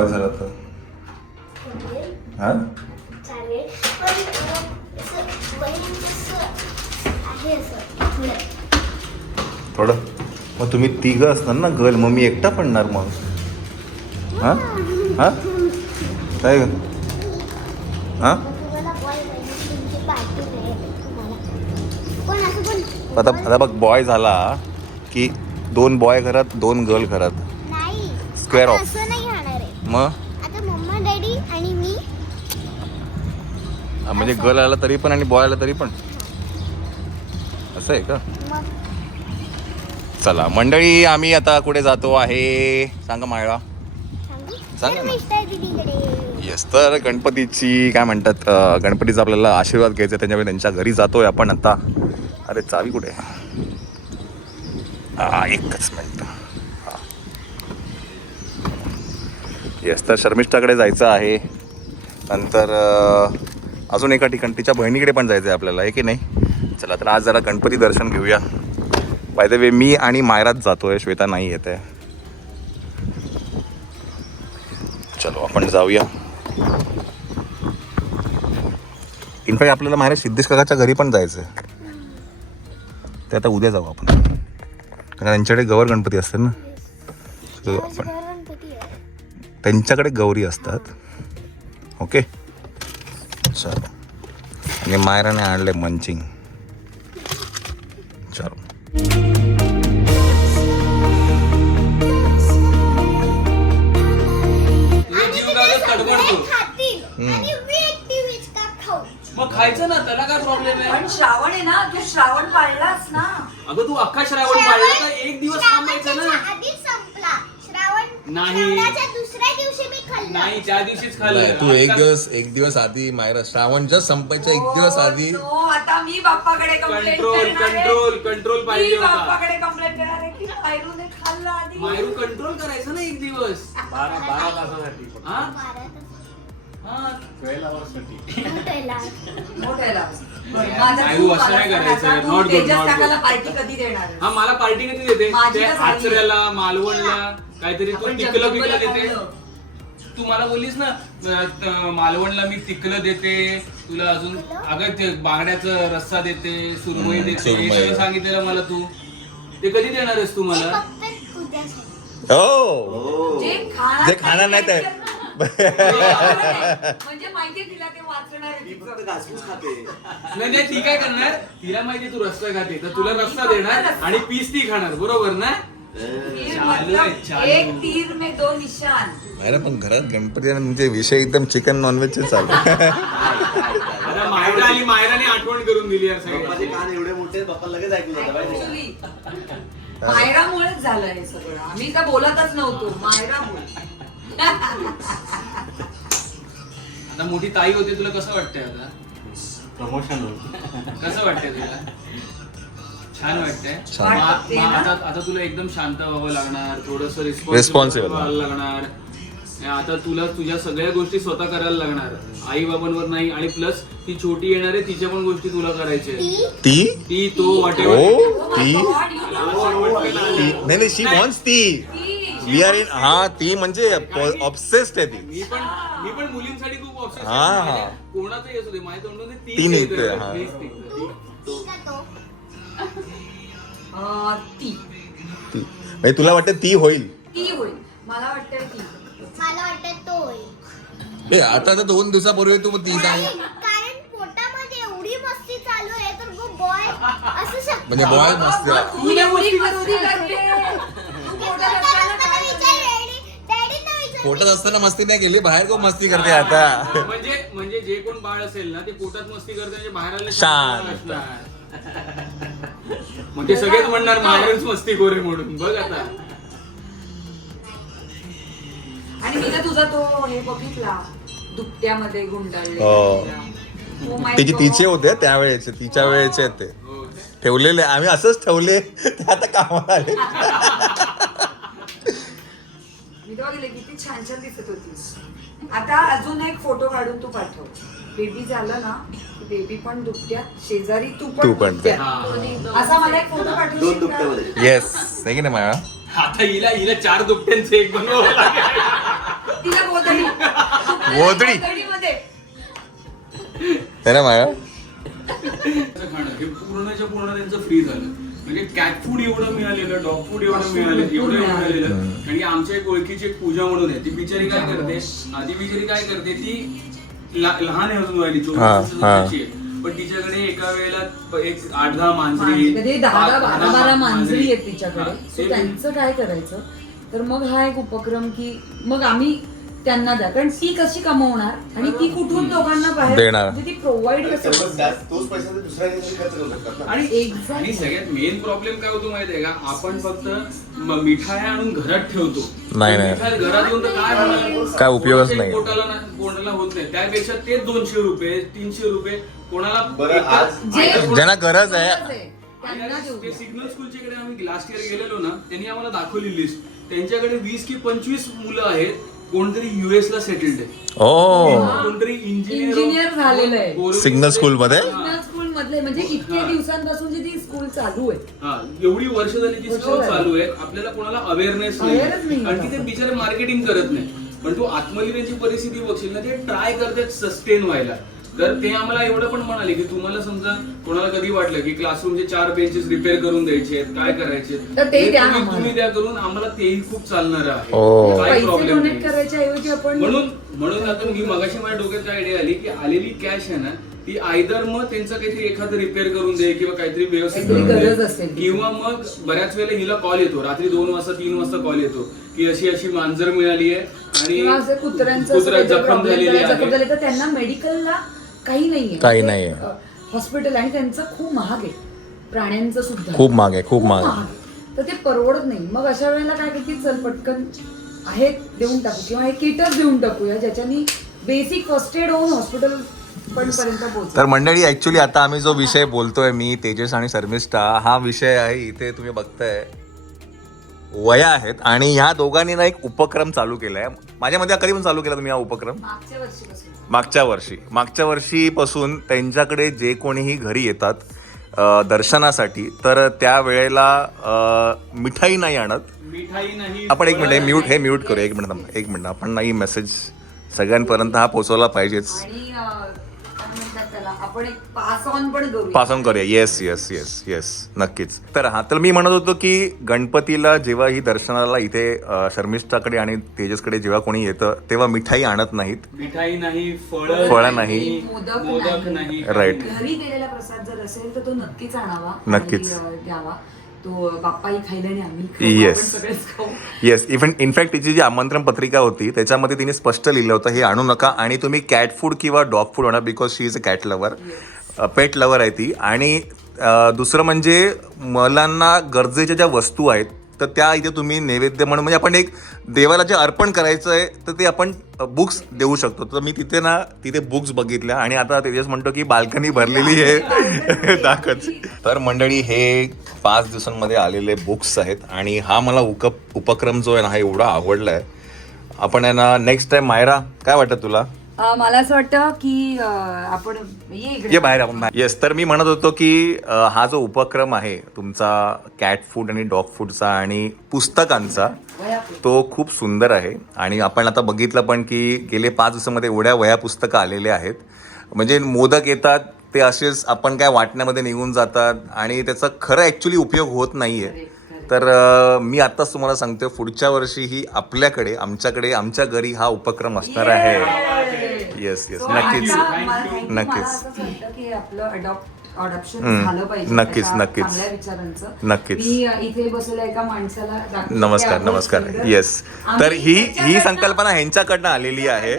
Boy झाला तर हा थोडं मग तुम्ही तिघं असणार ना गर्ल, मग मी एकटा पडणार मग. हा हा काय ग हा आता आता बघ बॉय झाला की 2 बॉय घरात 2 गर्ल घरात. Square of. मग आता मम्मा डॅडी आणि मी. म्हणजे गर्ल आला तरी पण आणि बॉय आला तरी पण असं आहे का? चला मंडळी आम्ही आता कुठे जातो आहे सांगा मायळा सांगा ना. येस तर गणपतीची काय म्हणतात गणपतीचा आपल्याला आशीर्वाद घ्यायचा त्याच्यामुळे त्यांच्या घरी जातोय आपण आता. अरे चावी कुठे? एकच मिनिट. येस तर शर्मिष्ठाकडे जायचं आहे. नंतर अजून एका ठिकाणी तिच्या बहिणीकडे पण जायचं आहे आपल्याला आहे की नाही. चला तर आज जरा गणपती दर्शन घेऊया. बाय द वे मी आणि मायराच जातोय, श्वेता नाही येत आहे. चलो आपण जाऊया. इनफॅक्ट आपल्याला मायरा सिद्धेश काकाच्या घरी पण जायचं आहे. ते आता उद्या जाऊ आपण कारण त्यांच्याकडे गौर गणपती असतात ना. आपण त्यांच्याकडे गौरी असतात. ओके चलो. आणि मायराने आणले मंचिंग. चलो मग खायचं ना, त्याला काय प्रॉब्लेम आहे? पण श्रावण आहे ना, तू श्रावण पाळलास ना. अगं तू अख्खा श्रावण पाळला तर एक दिवस थांबायचं ना. संपला श्रावण नाही. दुसऱ्या दिवशी मी खाल्लं. नाही त्या दिवशीच खाल्लं. तू एक दिवस आधी मायरा श्रावण जस्ट संपायच्या एक दिवस आधी. आता मी बाप्पाकडे कंप्लेंट कंट्रोल पाहिजे होता. बाप्पाकडे कंप्लेंट करणार आहे की मायरूने खाल्लं आधी. मायरू कंट्रोल करायचं ना एक दिवस. 12 तासासाठी. हा पार्टी कधी देणार? हा मला पार्टी कधी देते? आचऱ्याला मालवणला काहीतरी तू टिकलं बिकलं देते. तू मला बोललीस ना मालवणला मी टिकलं देते तुला. अजून अगं ते बांगड्याचा रस्सा देते, सुरमई देते, हे सगळं सांगितलेलं मला तू. ते कधी देणार आहेस तू मला? हो जे खाणार नाही ते म्हणजे माहितीये तिला ते वाचणार नाही. ती काय करणार? तिला माहितीये तू रस्सा खाते तर तुला रस्सा देणार आणि पीस ती खाणार. बरोबर ना? एक तीर में 2 निशान. मायरा पण घरात गणपती म्हणजे विषय एकदम चिकन नॉनव्हेजचे चालू. आता मायरा आली, मायराने आठवण करून दिली यार सगळ्यांची. कान एवढे मोठे पप्पा लगेच ऐकून ऍक्च्युली मायरामुळेच झालं हे सगळं. आम्ही काय बोलतच नव्हतो, मायरामुळे. आता मोठी ताई होते, तुला कसं वाटतंय आता? प्रमोशन कसं वाटतंय तुला? छान वाटतंय. आता तुला एकदम शांत व्हावं लागणार, थोडस रिस्पॉन्सिबल व्हायला लागणार. आता तुला तुझ्या सगळ्या गोष्टी स्वतः करायला लागणार, आई बाबांवर नाही. आणि प्लस ती छोटी येणार आहे, तिच्या पण गोष्टी तुला करायच्या. ती तो वाटेवर नाही शी वॉन्ट्स ती. We are in. हा ती म्हणजे ऑब्सेस्ड आहे ती. मी पण मुलींसाठी खूप ऑब्सेस्ड हा आहे. कोणाचं येत होते माझ्या तोंडून ती निघते. म्हणजे तुला वाटतं ती होईल? ती होईल मला वाटतं. ती मला वाटतं तो होईल. आता तर 2 दिवसापूर्वी तू ती सांग. कारण पोटामध्ये एवढी मस्ती चालू आहे तर वो बॉय असू शकतो. म्हणजे बॉय मस्ती. तू एवढी मस्ती करते. पोटात असताना मस्ती नाही केली, बाहेर कोण मस्ती करते आता. म्हणजे जे कोण बाळ असेल ना ते पोटात मस्ती करते म्हणजे बाहेर आले शांत. मग ते सगळेच म्हणणार बाहेरच मस्ती कोरे म्हणून. बघ आता. आणि मी ना तुझा तो हे बघितला दुपट्यामध्ये गुंडाळले. तिचे होते त्यावेळेचे, तिच्या वेळेचे ते ठेवलेले आम्ही असंच ठेवले. ते आता कामाला आले. मी तेव्हा गेले किती छान छान दिसत होतीस. आता अजून एक फोटो काढून तू पाठव. बेबी झालं ना, बेबी पण दुपट्या शेजारी तू पण असा मला एक फोटो पाठव. येस नाही की नाही माया. आता हिला 4 दुपट्यांचे एक बनवावं लागेल. तिला गोधडी. गोधडी? गोधडीमध्ये. है ना माया? खाणं हे पूर्णच्या पूर्ण त्यांचं फ्री झालं. म्हणजे कॅट फूड एवढं मिळालेलं, डॉग फूड एवढं मिळालेलं, एवढं मिळालेलं. आणि आमच्या एक ओळखीची एक पूजा म्हणून आहे, ती बिचारी काय करते, ती लहान आहे अजून व्हायली, 24 वर्षाची आहे. पण तिच्याकडे एका वेळेला एक 8-10 मांजरी, 10-12 मांजरी आहेत तिच्याकडे. So त्यांचं काय करायचं तर मग हा एक उपक्रम की मग आम्ही त्यांना द्या, कारण ती कशी कमवणार आणि ती कुठून दोघांना बाहेर देणार. म्हणजे ती प्रोव्हाइड कसं तोच पैसा ते दुसऱ्या दिवशी खर्च करू शकतात ना. आणि सगळ्यात मेन प्रॉब्लेम काय होतो माहितीये का, आपण फक्त मिठाया आणून घरात ठेवतो. नाही. मिठाई घरात येऊन तर काय होणार? काय उपयोगच नाही. कोणाला होत नाही. त्यापेक्षा ते 200 रुपये 300 रुपये कोणाला बरं, आज ज्यांना गरज आहे. त्यांना देऊ ते सिग्नल स्कूलच्या इकडे आम्ही लास्ट इयर गेलेलो ना, त्यांनी आम्हाला दाखवली लिस्ट. त्यांच्याकडे 20 की 25 मुलं आहेत. कोणतरी US ला सेटल्ड आहे, कोणतरी इंजिनियर झालेलं आहे सिग्नल स्कूल मध्ये. स्कूल मधले, म्हणजे इतक्या दिवसांपासून जी ती स्कूल चालू आहे. एवढी वर्ष झाली ती स्कूल चालू आहे. आपल्याला कोणाला अवेअरनेस नाही, कारण की ते बिचारे मार्केटिंग करत नाही. पण तू आत्मलिराची परिस्थिती बघशील ना, ते ट्राय करतात सस्टेन व्हायला. तर ते आम्हाला एवढं पण म्हणाले की तुम्हाला समजा कोणाला कधी वाटलं की क्लासरूमचे 4 बेंचेस रिपेअर करून द्यायचे आहेत, काय करायचे, तर ते द्या तुम्ही द्या करून, आम्हाला तेही खूप चालणार आहे. काही पैसे प्रॉब्लेम डोनेट नाही. करायच्या ऐवजी आपण म्हणून आता मी मगाशी माझ्या डोक्यात काय आयडिया आली की आलेली कॅश आहे ना, ती आयदर मग त्यांचं काहीतरी एखादं रिपेअर करून दे किंवा काहीतरी व्यवस्थित करून गरज दे, असेल, किंवा मग बऱ्याच वेळेला हिला कॉल येतो रात्री 2 वाजता 3 वाजता कॉल येतो की अशी मांजर मिळाली आहे आणि कुत्रा जखम झालेली आहे. तर त्यांना मेडिकलला काही नाहीये हॉस्पिटल, आणि त्यांचं खूप महाग आहे प्राण्यांचं सुद्धा, खूप महाग आहे. तर ते परवडत नाही. मग अशा वेळेला काय करते, चल पटकन आहे देऊन टाकू किंवा हे किटच देऊन टाकूया ज्याच्यानी बेसिक फर्स्ट एड होऊन हॉस्पिटल पर्यंत पोहोच. तर मंडळी, ऍक्च्युली आता आम्ही जो विषय बोलतोय, मी, तेजस आणि शर्मिष्ठा, हा विषय आहे इथे तुम्ही बघताय वया आहेत. आणि ह्या दोघांनी ना एक उपक्रम चालू केलाय. माझ्या मध्ये कधी पण चालू केला तुम्ही हा उपक्रम? मागच्या वर्षीपासून त्यांच्याकडे जे कोणीही घरी येतात दर्शनासाठी, तर त्या वेळेला मिठाई नाही आणत. मिठाई नाही. आपण एक मिनिट हे म्यूट करूया. एक मिनिट आपण नाही, मेसेज सगळ्यांपर्यंत हा पोहोचवला पाहिजेच. आणि काय म्हणतात त्याला, आपण एक पास ऑन करूया. येस नक्कीच. तर मी म्हणत होतो की गणपतीला जेव्हा ही दर्शनाला इथे शर्मिष्ठाकडे आणि तेजसकडे जेव्हा कोणी येतं तेव्हा मिठाई आणत नाहीत. मिठाई नाही, फळं नाही, मोदक नाही. राईट. घरी गेलेला प्रसाद जर असेल तर तो नक्कीच आणावा, नक्कीच द्यावा. तो बाप्पाही खाईल आणि आम्ही येस सगळेच खाऊ. येस. इनफॅक्ट तिची जी आमंत्रण पत्रिका होती त्याच्यामध्ये तिने स्पष्ट लिहिलं होतं हे आणू नका, आणि तुम्ही कॅट फूड किंवा डॉग फूड आणा, because she is a cat lover, pet lover आहे ती. आणि दुसरं म्हणजे मुलांना गरजेच्या ज्या वस्तू आहेत तर त्या इथे तुम्ही नैवेद्य म्हणून, म्हणजे आपण एक देवाला जे अर्पण करायचं आहे तर ते आपण बुक्स देऊ शकतो. तर मी तिथे बुक्स बघितल्या आणि आता तेजस म्हणतो की बाल्कनी भरलेली आहे दाखच. तर मंडळी, हे 5 दिवसांमध्ये आलेले बुक्स आहेत आणि हा मला उपक्रम जो आहे ना, हा एवढा आवडला आहे. आपण आहे ना नेक्स्ट टाइम, मायरा काय वाटतं तुला? मला असं वाटतं की आपण ये बाहेर आपण. येस. तर मी म्हणत होतो की हा जो उपक्रम आहे तुमचा कॅट फूड आणि डॉग फूडचा आणि पुस्तकांचा, तो खूप सुंदर आहे. आणि आपण आता बघितलं पण की गेले 5 दिवसामध्ये एवढ्या वह्या पुस्तकं आलेले आहेत. म्हणजे मोदक येतात ते असेच आपण काय वाटण्यामध्ये निघून जातात आणि त्याचा खरं ॲक्च्युली उपयोग होत नाही आहे. तर मी आत्ताच तुम्हाला सांगतोय, पुढच्या वर्षी ही आमच्याकडे आमच्या घरी हा उपक्रम असणार आहे. येस नक्कीच. मी इथे बसलेल्या एका माणसाला नमस्कार. येस. तर ही संकल्पना ह्यांच्याकडनं आलेली आहे.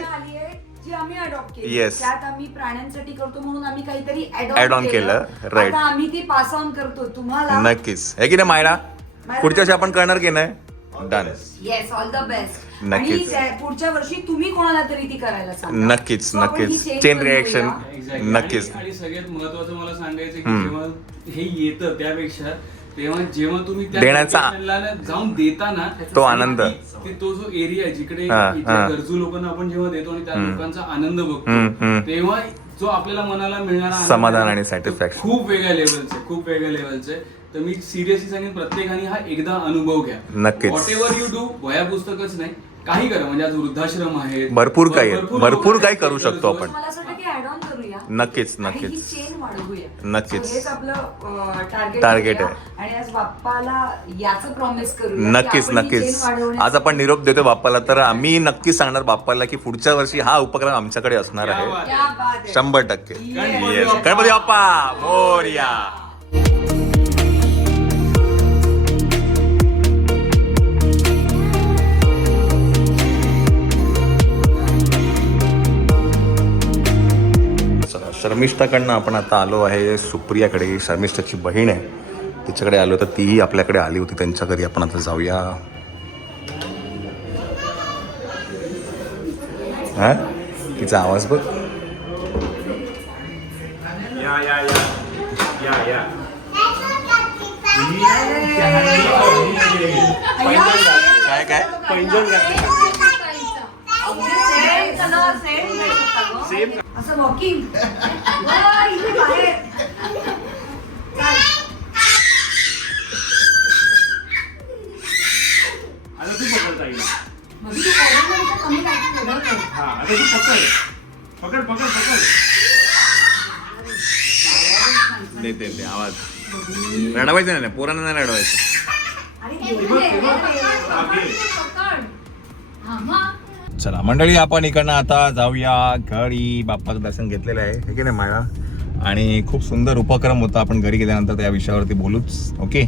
आम्ही अडॉप्ट केली. Yes. त्यात आम्ही प्राण्यांसाठी करतो म्हणून आम्ही काहीतरी ऍड ऑन केलं. राईट. आम्ही ती पास ऑन करतो तुम्हाला. नक्कीच आहे की नाही मायरा? पुढच्या वर्षी आपण करणार की नाही? Done. Yes, all the best. नक्कीच. आणि पुढच्या वर्षी तुम्ही कोणाला तरी ती करायला सांगा. नक्कीच. Chain reaction. नक्कीच. आणि सगळ्यात महत्वाचं मला सांगायचं की जेव्हा हे येतं त्यापेक्षा जेव्हा तुम्ही देण्याचा जाऊन देताना तो आनंद, तो जो एरिया जिकडे गरजू लोकांना आपण जेव्हा देतो आणि त्या लोकांचा आनंद बघतो, तेव्हा जो आपल्याला मनाला मिळणारा समाधान आणि सॅटिस्फॅक्शन खूप वेगळ्या लेवलचे. तर मी सिरियसली सांगेन, प्रत्येकाने हा एकदा अनुभव घ्या. नक्कीच. व्हॉट एव्हर यू डू, वह्या पुस्तकच नाही, काही करा, म्हणजे आज वृद्धाश्रम आहे, भरपूर काही आहे. भरपूर काही करू शकतो आपण. मला असं वाटतं की ऍड ऑन करूया नक्कीच आणि ही नक्कीच चेन वाढवूया. नक्कीच. So हेच आपलं Target टार्गेट आहे. आणि आज बाप्पाला याचं प्रॉमिस करूया की नक्कीच आपण ही नक्कीच chain वाढवण्याचं आज आपण निरोप देतो बाप्पाला. तर आम्ही नक्कीच सांगणार बाप्पाला की पुढच्या वर्षी हा उपक्रम आमच्याकडे असणार क्या आहे. बात क्या बात आहे. 100%. गणपती Yes. बाप्पा. गणपती बाप्पा मोरया. चला, शर्मिष्ठाकडनं आपण आता आलो आहे सुप्रियाकडे. शर्मिष्ठाची बहीण आहे, तिच्याकडे आलो. तर तीही आपल्याकडे आली होती, त्यांच्या घरी आपण आता जाऊया. हा तिचा आवाज बघ. काय काय असं वॉकिंग आता तू पकड ताईला. कमी लागतं. हा आता तू पकड पकड पकड पकड. देते आवाज. रडवायचं नाही, पोरांना नाही रडवायचं. चला मंडळी, आपण इकडनं आता जाऊया घरी. बाप्पाचं दर्शन घेतलेलं आहे, हे की नाही माया? आणि खूप सुंदर उपक्रम होता. आपण घरी गेल्यानंतर त्या विषयावरती बोलूच. ओके,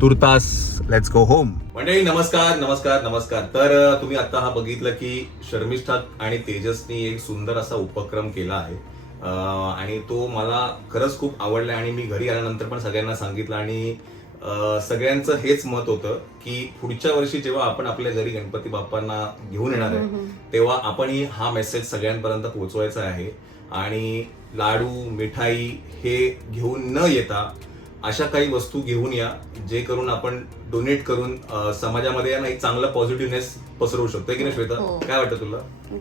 तुर्तास लेट्स गो होम. मंडळी नमस्कार नमस्कार नमस्कार. तर तुम्ही आता हा बघितलं की शर्मिष्ठा आणि तेजसनी एक सुंदर असा उपक्रम केला आहे. आणि तो मला खरंच खूप आवडला. आणि मी घरी आल्यानंतर पण सगळ्यांना सांगितलं आणि सगळ्यांचं हेच मत होतं की पुढच्या वर्षी जेव्हा आपण आपल्या घरी गणपती बाप्पांना घेऊन येणार आहे तेव्हा आपणही हा मेसेज सगळ्यांपर्यंत पोहोचवायचा आहे. आणि लाडू मिठाई हे घेऊन न येता अशा काही वस्तू घेऊन या, जे करून आपण डोनेट करून समाजामध्ये ना एक चांगला पॉझिटिव्हनेस पसरवू शकतो. की नाही श्वेता? हो. काय वाटतं तुला?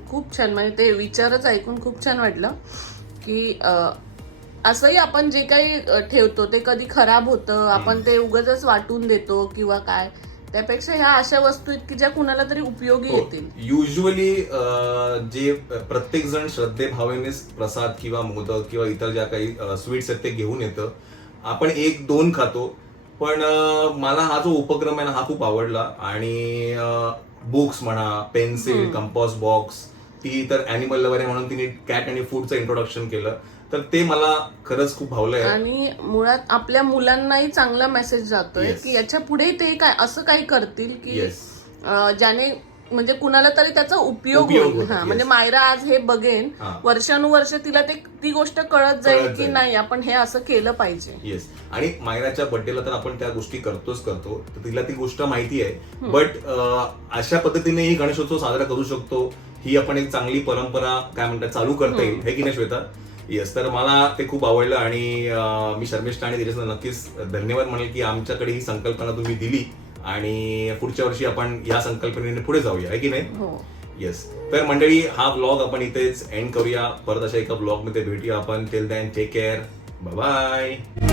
खूप छान. म्हणजे ते विचारच ऐकून खूप छान वाटलं की असंही आपण जे काही ठेवतो ते कधी खराब होतं, आपण ते उगाचच वाटून देतो किंवा काय. त्यापेक्षा ह्या अशा वस्तू आहेत की ज्या कुणाला तरी उपयोगी येतील. युजली जे प्रत्येक जण श्रद्धेभावेने प्रसाद किंवा मोदक किंवा इतर ज्या काही स्वीट्स आहेत ते घेऊन येतं. आपण 1-2 खातो. पण मला हा जो उपक्रम आहे ना हा खूप आवडला. आणि बुक्स म्हणा, पेन्सिल, कंपॉस बॉक्स, ती तर अॅनिमल लवर आहे म्हणून तिने कॅट आणि फूडचं इंट्रोडक्शन केलं. तर ते मला खरंच खूप भावलंय. आणि मुळात आपल्या मुलांनाही चांगला मेसेज जातोय Yes. की याच्या पुढे ते काय असं काही करतील की Yes. ज्याने म्हणजे कुणाला तरी त्याचा उपयोग उपयोग होईल. होईल. हा, Yes. म्हणजे मायरा आज हे बघेन, हा. वर्षानुवर्ष तिला ती गोष्ट कळत जाईल की जाईल. नाही आपण हे असं केलं पाहिजे. येस. आणि मायराच्या बर्थडेला तर आपण त्या गोष्टी करतो. तर तिला ती गोष्ट माहिती आहे. बट अशा पद्धतीने ही गणेशोत्सव साजरा करू शकतो, ही आपण एक चांगली परंपरा काय म्हणतात चालू करता येईल. हे की नाही श्वेता? येस. तर मला ते खूप आवडलं. आणि मी शर्मिष्ठा आणि त्याच्यात नक्कीच धन्यवाद म्हणेल की आमच्याकडे ही संकल्पना तुम्ही दिली आणि पुढच्या वर्षी आपण या संकल्पनेने पुढे जाऊया. आहे की नाही? हो. येस. तर मंडळी हा ब्लॉग आपण इथेच एंड करूया. परत अशा एका ब्लॉग मध्ये भेटूया आपण. Till then take care. Bye bye.